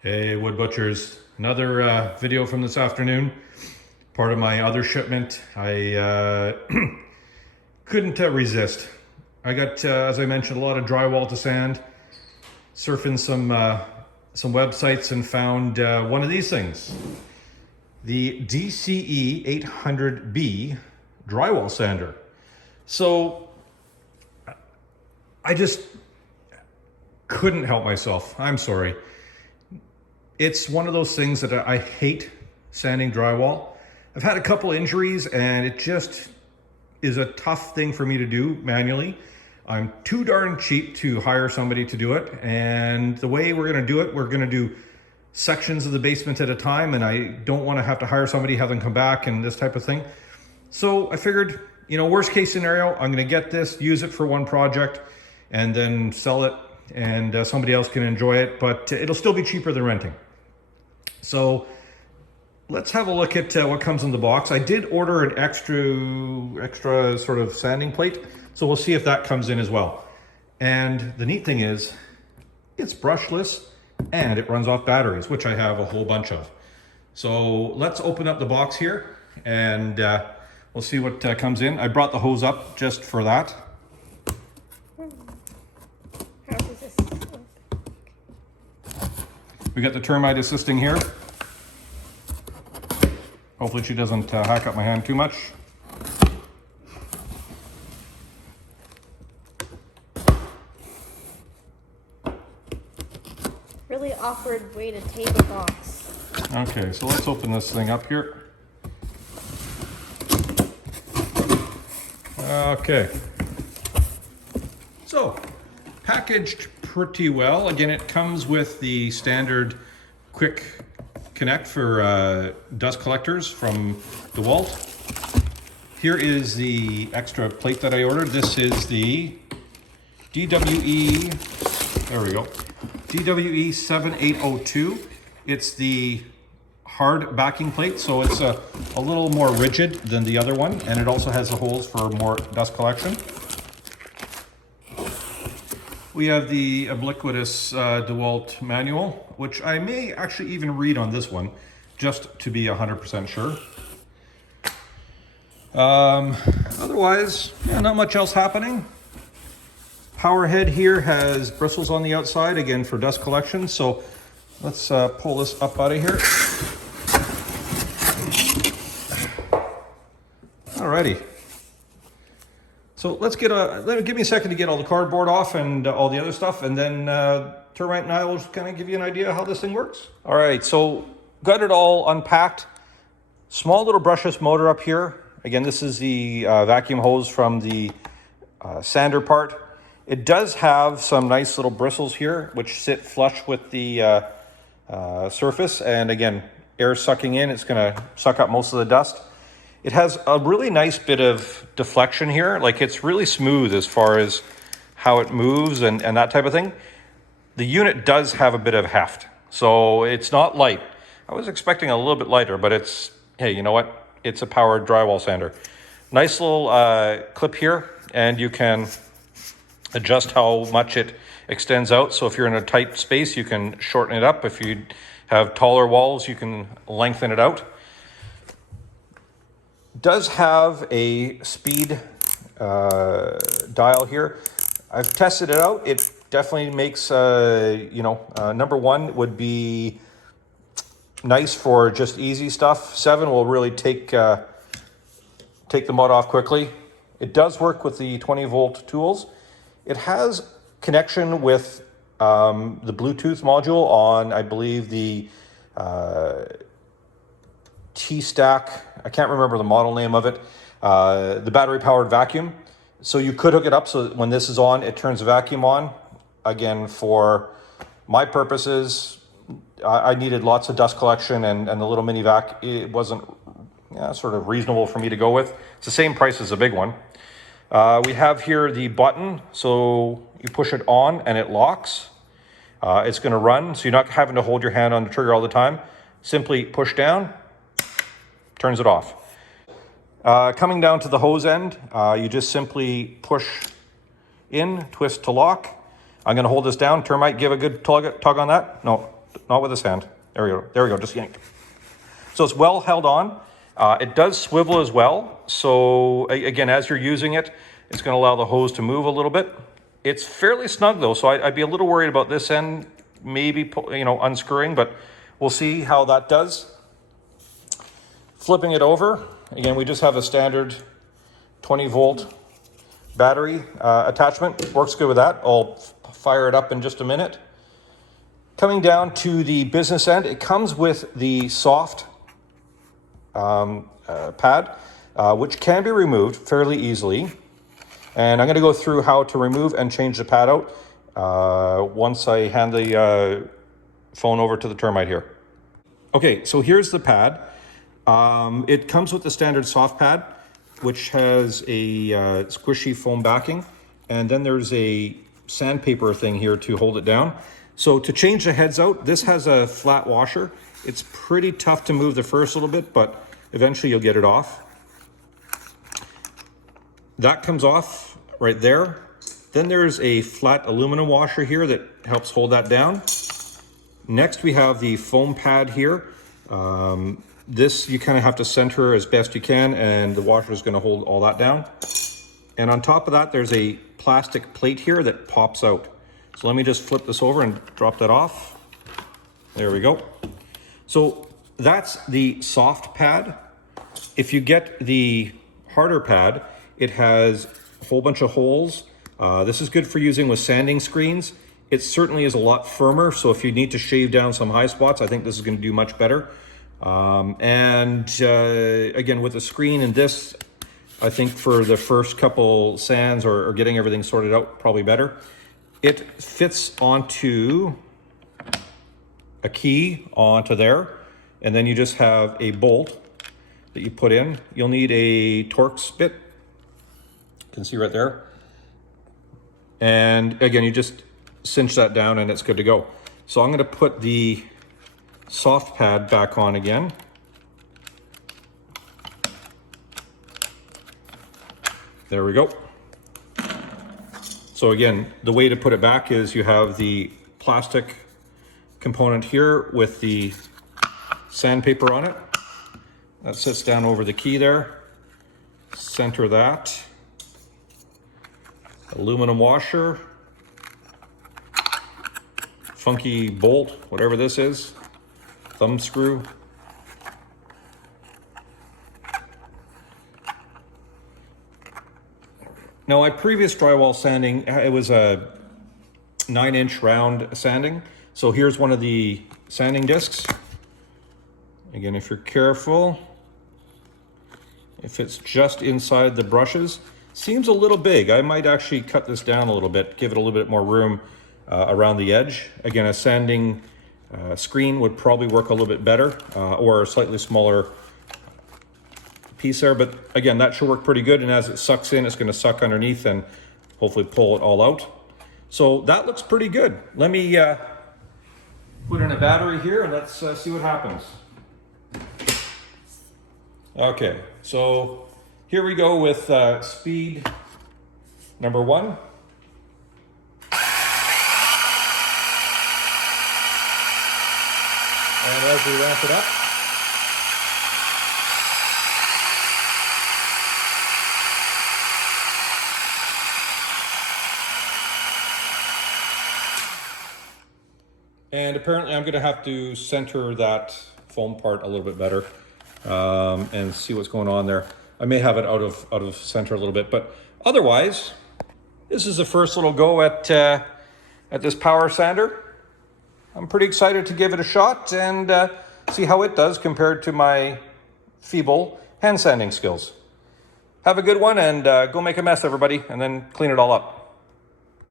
Hey, Wood Butchers. Another video from this afternoon. Part of my other shipment. I couldn't resist. I got, as I mentioned, a lot of drywall to sand. Surfing some websites and found one of these things. The DCE800B drywall sander. So I just couldn't help myself. I'm sorry. It's one of those things that I hate sanding drywall. I've had a couple injuries and it just is a tough thing for me to do manually. I'm too darn cheap to hire somebody to do it. And the way we're gonna do it, we're gonna do sections of the basement at a time, and I don't wanna have to hire somebody, have them come back and this type of thing. So I figured, worst case scenario, I'm gonna get this, use it for one project, and then sell it, and somebody else can enjoy it, but it'll still be cheaper than renting. So let's have a look at what comes in the box. I did order an extra sort of sanding plate, so we'll see if that comes in as well. And the neat thing is, it's brushless and it runs off batteries, which I have a whole bunch of. So let's open up the box here and we'll see what comes in. I brought the hose up just for that. How does this work? We got the termite assisting here. Hopefully she doesn't hack up my hand too much. Really awkward way to tape a box. Okay, so let's open this thing up here. Okay. So, packaged pretty well. Again, it comes with the standard quick connect for dust collectors from DeWalt. Here is the extra plate that I ordered. This is the DWE7802. It's the hard backing plate, so it's a little more rigid than the other one, and it also has the holes for more dust collection. We have the ubiquitous DeWalt manual, which I may actually even read on this one, just to be 100% sure. Otherwise, yeah, not much else happening. Power head here has bristles on the outside, again for dust collection. So let's pull this up out of here. Alrighty. So let's give me a second to get all the cardboard off and all the other stuff, and then Termite and I will just kind of give you an idea how this thing works. All right, so got it all unpacked. Small little brushless motor up here. Again, this is the vacuum hose from the sander part. It does have some nice little bristles here, which sit flush with the surface. And again, air sucking in, it's gonna suck up most of the dust. It has a really nice bit of deflection here. Like, it's really smooth as far as how it moves and that type of thing. The unit does have a bit of heft, so it's not light. I was expecting a little bit lighter, but it's, hey, you know what? It's a powered drywall sander. Nice little clip here, and you can adjust how much it extends out. So if you're in a tight space, you can shorten it up. If you have taller walls, you can lengthen it out. Does have a speed dial here. I've tested it out. It definitely makes, number one would be nice for just easy stuff. 7 will really take the mud off quickly. It does work with the 20-volt tools. It has connection with the Bluetooth module on, I believe, the T-Stack. I can't remember the model name of it. The battery-powered vacuum. So you could hook it up so that when this is on, it turns the vacuum on. Again, for my purposes, I needed lots of dust collection, and the little mini vac, it wasn't sort of reasonable for me to go with. It's the same price as a big one. We have here the button, so you push it on and it locks. It's going to run, so you're not having to hold your hand on the trigger all the time. Simply push down, turns it off. Coming down to the hose end, you just simply push in, twist to lock. I'm going to hold this down. Termite, give a good tug on that. No, not with this hand. There we go. There we go. Just yank. So it's well held on. It does swivel as well. So again, as you're using it, it's going to allow the hose to move a little bit. It's fairly snug though, so I'd be a little worried about this end, maybe, you know, unscrewing, but we'll see how that does. Flipping it over, again, we just have a standard 20-volt battery attachment. Works good with that. I'll fire it up in just a minute. Coming down to the business end, it comes with the soft pad, which can be removed fairly easily. And I'm going to go through how to remove and change the pad out once I hand the phone over to the termite here. Okay, so here's the pad. It comes with the standard soft pad, which has a squishy foam backing. And then there's a sandpaper thing here to hold it down. So to change the heads out, this has a flat washer. It's pretty tough to move the first little bit, but eventually you'll get it off. That comes off right there. Then there's a flat aluminum washer here that helps hold that down. Next we have the foam pad here. This you kind of have to center as best you can, and the washer is going to hold all that down. And on top of that, there's a plastic plate here that pops out. So let me just flip this over and drop that off. There we go. So that's the soft pad. If you get the harder pad, it has a whole bunch of holes. This is good for using with sanding screens. It certainly is a lot firmer, so if you need to shave down some high spots, I think this is going to do much better. Again, with the screen and this, I think for the first couple sands or getting everything sorted out, probably better. It fits onto a key onto there, and then you just have a bolt that you put in. You'll need a Torx bit. You can see right there. And again, you just cinch that down and it's good to go. So I'm going to put the soft pad back on again. There we go. So again, the way to put it back is you have the plastic component here with the sandpaper on it. That sits down over the key there. Center that. Aluminum washer. Funky bolt, whatever this is. Thumb screw. Now, my previous drywall sanding, it was a 9-inch round sanding. So here's one of the sanding discs. Again, if you're careful, it fits just inside the brushes. Seems a little big. I might actually cut this down a little bit, give it a little bit more room around the edge. Again, a sanding screen would probably work a little bit better, or a slightly smaller piece there, but again, that should work pretty good. And as it sucks in, it's going to suck underneath and hopefully pull it all out. So that looks pretty good. Let me put in a battery here and let's see what happens. Okay, so here we go with speed number 1. And as we ramp it up, and apparently I'm going to have to center that foam part a little bit better and see what's going on there. I may have it out of center a little bit, but otherwise, this is the first little go at this power sander. I'm pretty excited to give it a shot and see how it does compared to my feeble hand sanding skills. Have a good one and go make a mess, everybody, and then clean it all up.